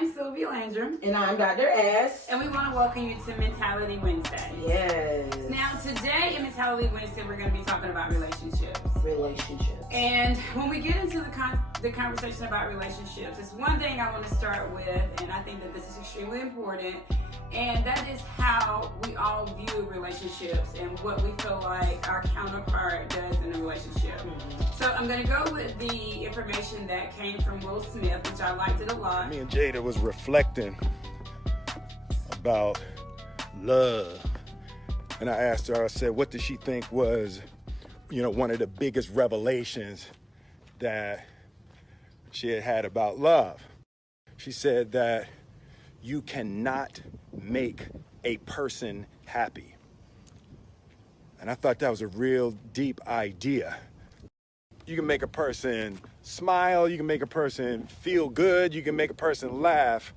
I'm Sylvia Landrum. And I'm Dr. S. And we want to welcome you to Mentality Wednesday. Yes. Now, today in Mentality Wednesday, we're going to be talking about relationships. And when we get into the conversation about relationships, it's one thing I want to start with, and I think that this is extremely important, and that is how we all view relationships and what we feel like our counterpart does in a relationship. So I'm going to go with the information that came from Will Smith, which I liked it a lot. Me and Jada was reflecting about love. And I asked her, I said, what did she think was, one of the biggest revelations that she had about love? She said that you cannot make a person happy. And I thought that was a real deep idea. You can make a person smile, you can make a person feel good, you can make a person laugh,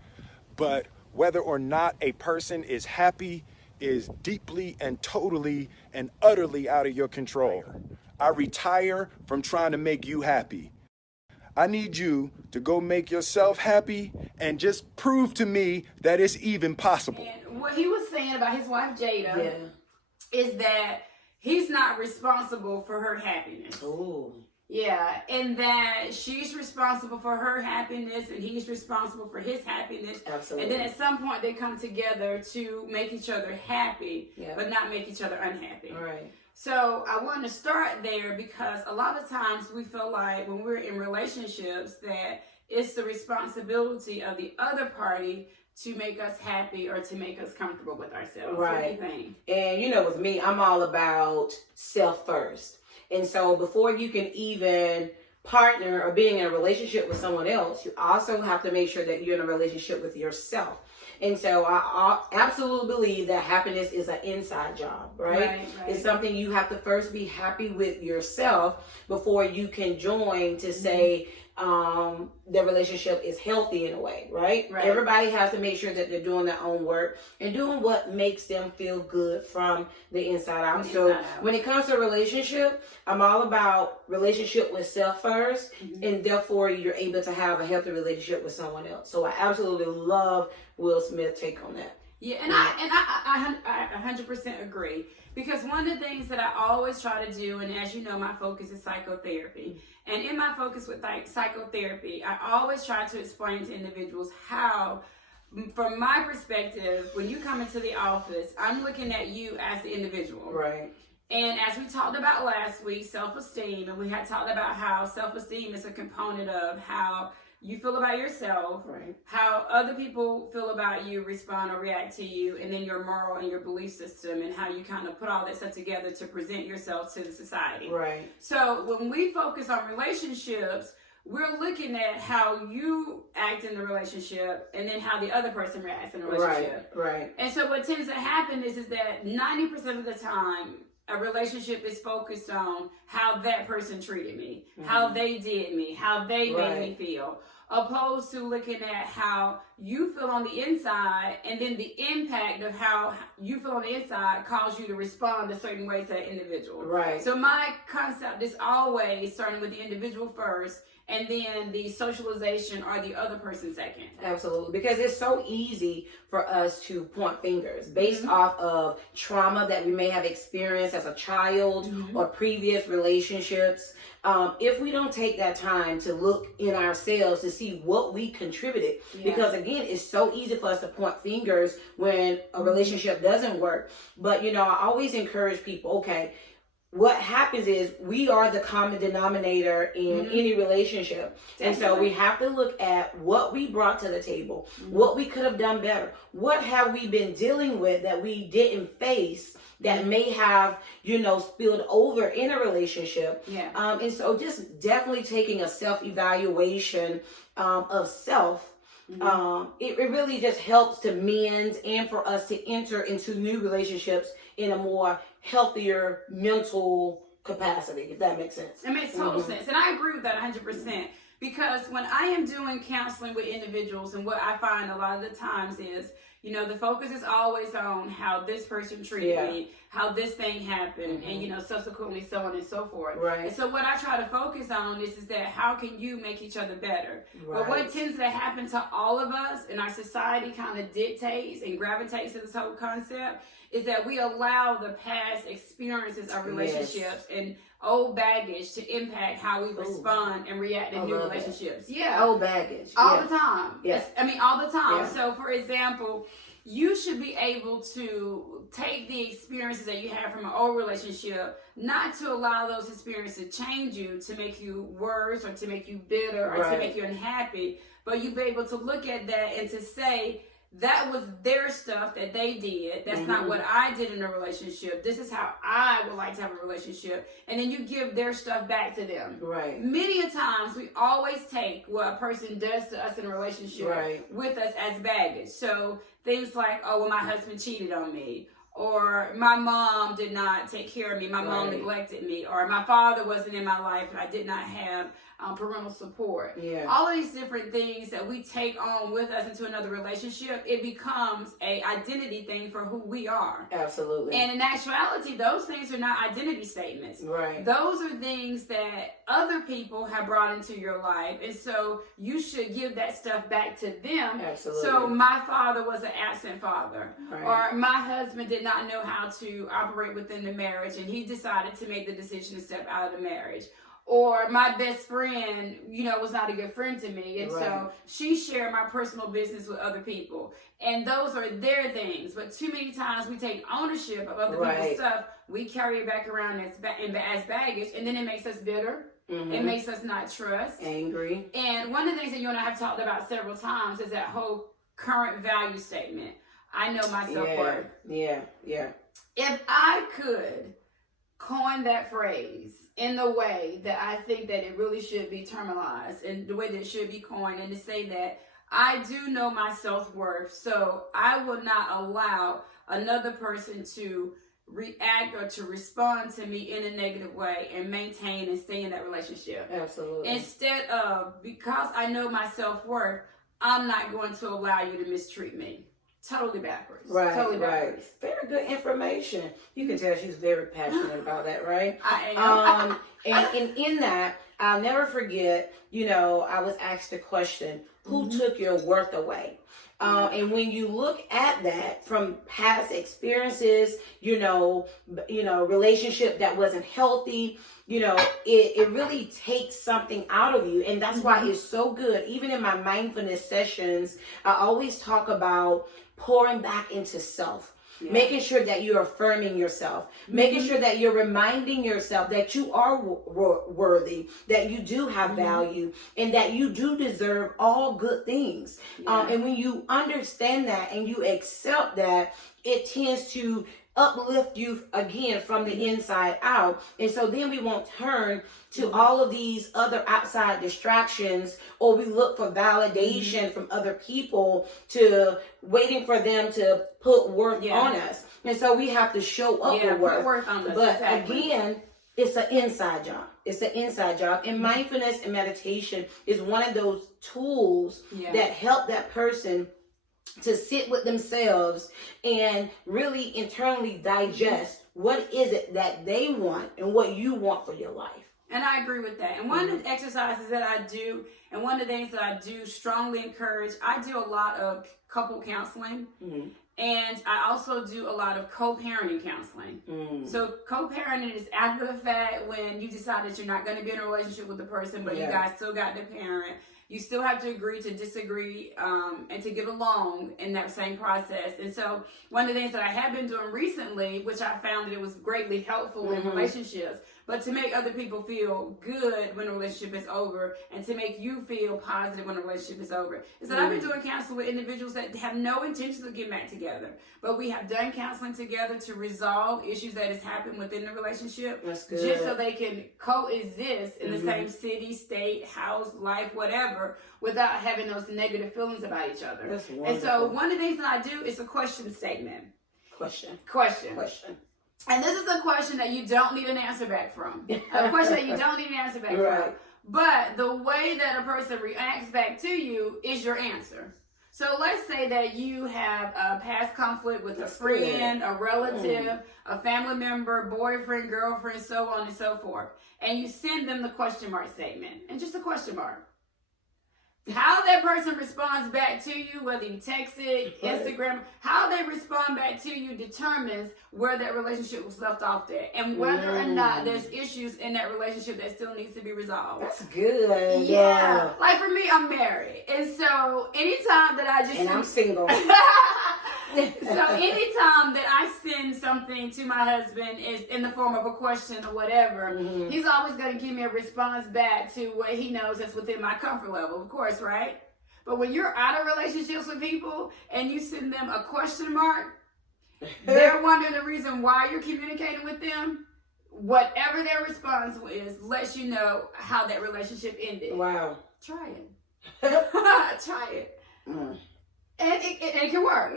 but whether or not a person is happy is deeply and totally and utterly out of your control. I retire from trying to make you happy. I need you to go make yourself happy and just prove to me that it's even possible. And what he was saying about his wife Jada is that he's not responsible for her happiness. Oh. Yeah, and that she's responsible for her happiness and he's responsible for his happiness. Absolutely. And then at some point they come together to make each other happy, but not make each other unhappy. All right. So I want to start there because a lot of times we feel like when we're in relationships that it's the responsibility of the other party to make us happy or to make us comfortable with ourselves. Right. What do you think? And with me, I'm all about self first. And so before you can even partner or being in a relationship with someone else, you also have to make sure that you're in a relationship with yourself. And so I absolutely believe that happiness is an inside job, right? It's something you have to first be happy with yourself before you can join to say the relationship is healthy in a way, right? Everybody has to make sure that they're doing their own work and doing what makes them feel good from the inside out. When it comes to relationship, I'm all about relationship with self first, and therefore you're able to have a healthy relationship with someone else. So I absolutely love Will Smith's take on that. Yeah, and I 100% agree. Because one of the things that I always try to do, and as you know, my focus is psychotherapy. And in my focus with psychotherapy, I always try to explain to individuals how, from my perspective, when you come into the office, I'm looking at you as the individual. Right. And as we talked about last week, self-esteem, and we had talked about how self-esteem is a component of how you feel about yourself, how other people feel about you, respond or react to you, and then your moral and your belief system and how you kind of put all that stuff together to present yourself to the society. Right. So when we focus on relationships, we're looking at how you act in the relationship and then how the other person reacts in the relationship. Right. And so what tends to happen is that 90% of the time, a relationship is focused on how that person treated me, how they did me, how they made me feel, opposed to looking at how you feel on the inside and then the impact of how you feel on the inside caused you to respond a certain way to that individual. Right. So my concept is always starting with the individual first and then the socialization or the other person second. Absolutely. Because it's so easy for us to point fingers based off of trauma that we may have experienced as a child or previous relationships. If we don't take that time to look in ourselves to see what we contributed, because again, it's so easy for us to point fingers when a relationship doesn't work. But, I always encourage people, okay, what happens is we are the common denominator in any relationship. And so we have to look at what we brought to the table, what we could have done better. What have we been dealing with that we didn't face that may have, spilled over in a relationship. And so just definitely taking a self-evaluation of self. It really just helps to mend and for us to enter into new relationships in a more healthier mental capacity, if that makes sense. It makes total sense. And I agree with that 100%. Because when I am doing counseling with individuals, and what I find a lot of the times is, The focus is always on how this person treated me, how this thing happened, and subsequently so on and so forth. Right. And so what I try to focus on is that how can you make each other better? Right. But what tends to happen to all of us, and our society kind of dictates and gravitates to this whole concept, is that we allow the past experiences of relationships and old baggage to impact how we respond and react in new relationships. Yeah. Old baggage. All the time. Yes. All the time. Yeah. So, for example, you should be able to take the experiences that you have from an old relationship, not to allow those experiences to change you, to make you worse or to make you bitter or to make you unhappy, but you be able to look at that and to say, that was their stuff that they did. That's not what I did in a relationship. This is how I would like to have a relationship. And then you give their stuff back to them. Right. Many a times, we always take what a person does to us in a relationship with us as baggage. So things like, oh, well, my husband cheated on me. Or my mom did not take care of me. My mom neglected me. Or my father wasn't in my life and I did not have parental support. Yeah. All of these different things that we take on with us into another relationship, it becomes a identity thing for who we are. Absolutely. And in actuality, those things are not identity statements. Right. Those are things that other people have brought into your life. And so you should give that stuff back to them. Absolutely. So my father was an absent father. Right. Or my husband did not know how to operate within the marriage and he decided to make the decision to step out of the marriage. Or my best friend, was not a good friend to me. And so she shared my personal business with other people. And those are their things. But too many times we take ownership of other people's stuff. We carry it back around as baggage. And then it makes us bitter. It makes us not trust. Angry. And one of the things that you and I have talked about several times is that whole current value statement. I know my self-worth. Yeah. If I could coin that phrase in the way that I think that it really should be terminalized and the way that it should be coined, and to say that I do know my self-worth, so I will not allow another person to react or to respond to me in a negative way and maintain and stay in that relationship. Absolutely. Instead of, because I know my self-worth, I'm not going to allow you to mistreat me. Totally backwards. Right, totally backwards. Very good information. You can tell she's very passionate about that, right? I am. And in that, I'll never forget, I was asked a question, who took your worth away? And when you look at that from past experiences, relationship that wasn't healthy, it really takes something out of you. And that's why it's so good. Even in my mindfulness sessions, I always talk about pouring back into self. Yeah. Making sure that you're affirming yourself, making sure that you're reminding yourself that you are worthy, that you do have value, and that you do deserve all good things. Yeah. And when you understand that and you accept that, it tends to uplift you again from the inside out. And so then we won't turn to all of these other outside distractions, or we look for validation from other people, to waiting for them to put worth on us. And so we have to show up with worth on us. But again, it's an inside job. It's an inside job. And mindfulness and meditation is one of those tools that help that person to sit with themselves and really internally digest what is it that they want and what you want for your life. And I agree with that. And one of the exercises that I do, and one of the things that I do strongly encourage, I do a lot of couple counseling. And I also do a lot of co-parenting counseling. So co-parenting is after the fact, when you decide that you're not going to be in a relationship with the person, but you guys still got to parent. You still have to agree to disagree and to get along in that same process. And so one of the things that I have been doing recently, which I found that it was greatly helpful in relationships, but to make other people feel good when a relationship is over and to make you feel positive when a relationship is over, is that I've been doing counseling with individuals that have no intentions of getting back together. But we have done counseling together to resolve issues that has happened within the relationship. That's good. Just so they can coexist in the same city, state, house, life, whatever, without having those negative feelings about each other. That's wonderful. And so one of the things that I do is a question statement. Question. And this is a question that you don't need an answer back from. A question that you don't need an answer back from. But the way that a person reacts back to you is your answer. So let's say that you have a past conflict with a friend, a relative, a family member, boyfriend, girlfriend, so on and so forth. And you send them the question mark statement, and just a question mark. How that person responds back to you, whether you text it, Instagram, how they respond back to you determines where that relationship was left off there, and whether or not there's issues in that relationship that still needs to be resolved. That's good. Yeah. Like for me, I'm married, and so anytime that I just I'm single. So anytime that I send something to my husband is in the form of a question or whatever, he's always going to give me a response back to what he knows that's within my comfort level, of course, right? But when you're out of relationships with people and you send them a question mark, they're wondering the reason why you're communicating with them. Whatever their response is lets you know how that relationship ended. Wow. Try it. Try it. And it can work.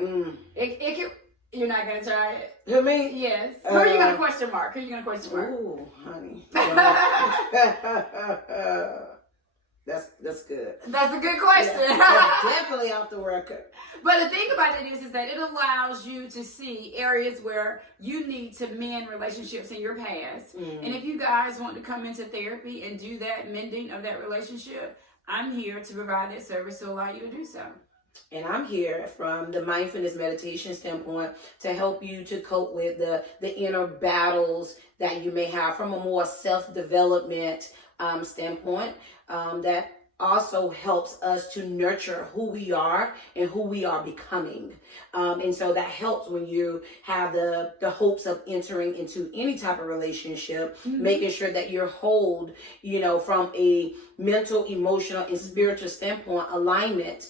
It can. You're not gonna try it. You mean? Yes. Who are you gonna question mark? Who are you gonna question mark? Ooh, honey. That's good. That's a good question. Yeah, definitely off the record. But the thing about it is that it allows you to see areas where you need to mend relationships in your past. And if you guys want to come into therapy and do that mending of that relationship, I'm here to provide that service to allow you to do so. And I'm here from the mindfulness meditation standpoint to help you to cope with the inner battles that you may have from a more self-development standpoint that also helps us to nurture who we are and who we are becoming. And so that helps when you have the hopes of entering into any type of relationship, making sure that you're whole, from a mental, emotional, and spiritual standpoint, alignment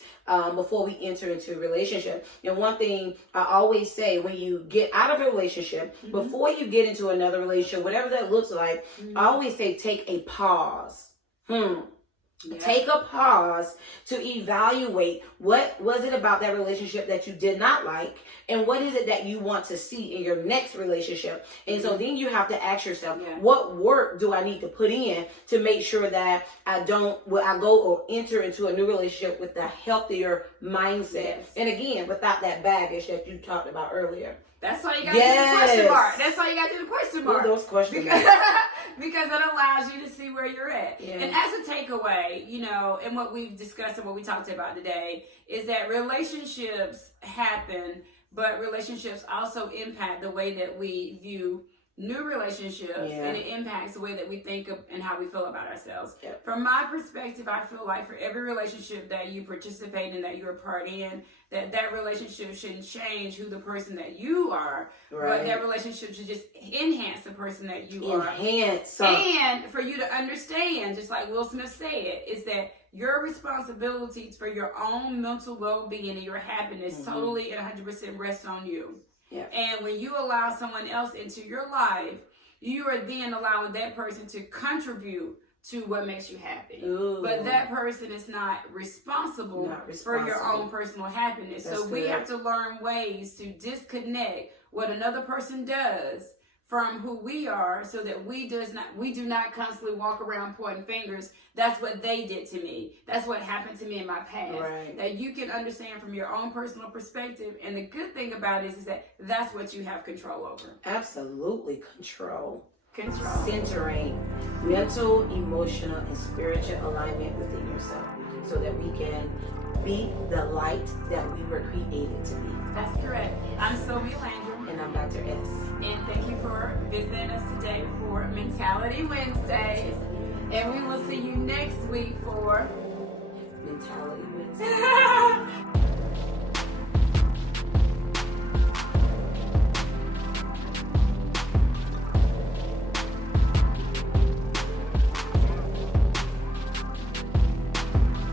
before we enter into a relationship. And one thing I always say, when you get out of a relationship, before you get into another relationship, whatever that looks like, I always say take a pause. Yeah. Take a pause to evaluate what was it about that relationship that you did not like, and what is it that you want to see in your next relationship. And so then you have to ask yourself, what work do I need to put in to make sure that I go or enter into a new relationship with a healthier mindset, and again, without that baggage that you talked about earlier. That's why you got to do the question mark. That's why you got to do the question mark. Those question marks. Because it allows you to see where you're at. Yeah. And as a takeaway, and what we've discussed and what we talked about today is that relationships happen, but relationships also impact the way that we view new relationships, and it impacts the way that we think of and how we feel about ourselves. Yep. From my perspective, I feel like for every relationship that you participate in, that you're a part in, that relationship shouldn't change who the person that you are, but that relationship should just enhance the person that you are. And for you to understand, just like Will Smith said, is that your responsibility for your own mental well-being and your happiness totally and 100% rests on you. Yeah. And when you allow someone else into your life, you are then allowing that person to contribute to what makes you happy. Ooh. But that person is not responsible for your own personal happiness. That's so we have to learn ways to disconnect what another person does from who we are, so that we do not constantly walk around pointing fingers. That's what they did to me. That's what happened to me in my past. Right. That you can understand from your own personal perspective. And the good thing about it is that that's what you have control over. Absolutely, control. Centering mental, emotional, and spiritual alignment within yourself, so that we can be the light that we were created to be. That's correct. I'm Sylvia Landry. And I'm Dr. S. And thank you for visiting us today for Mentality Wednesdays. And we will see you next week for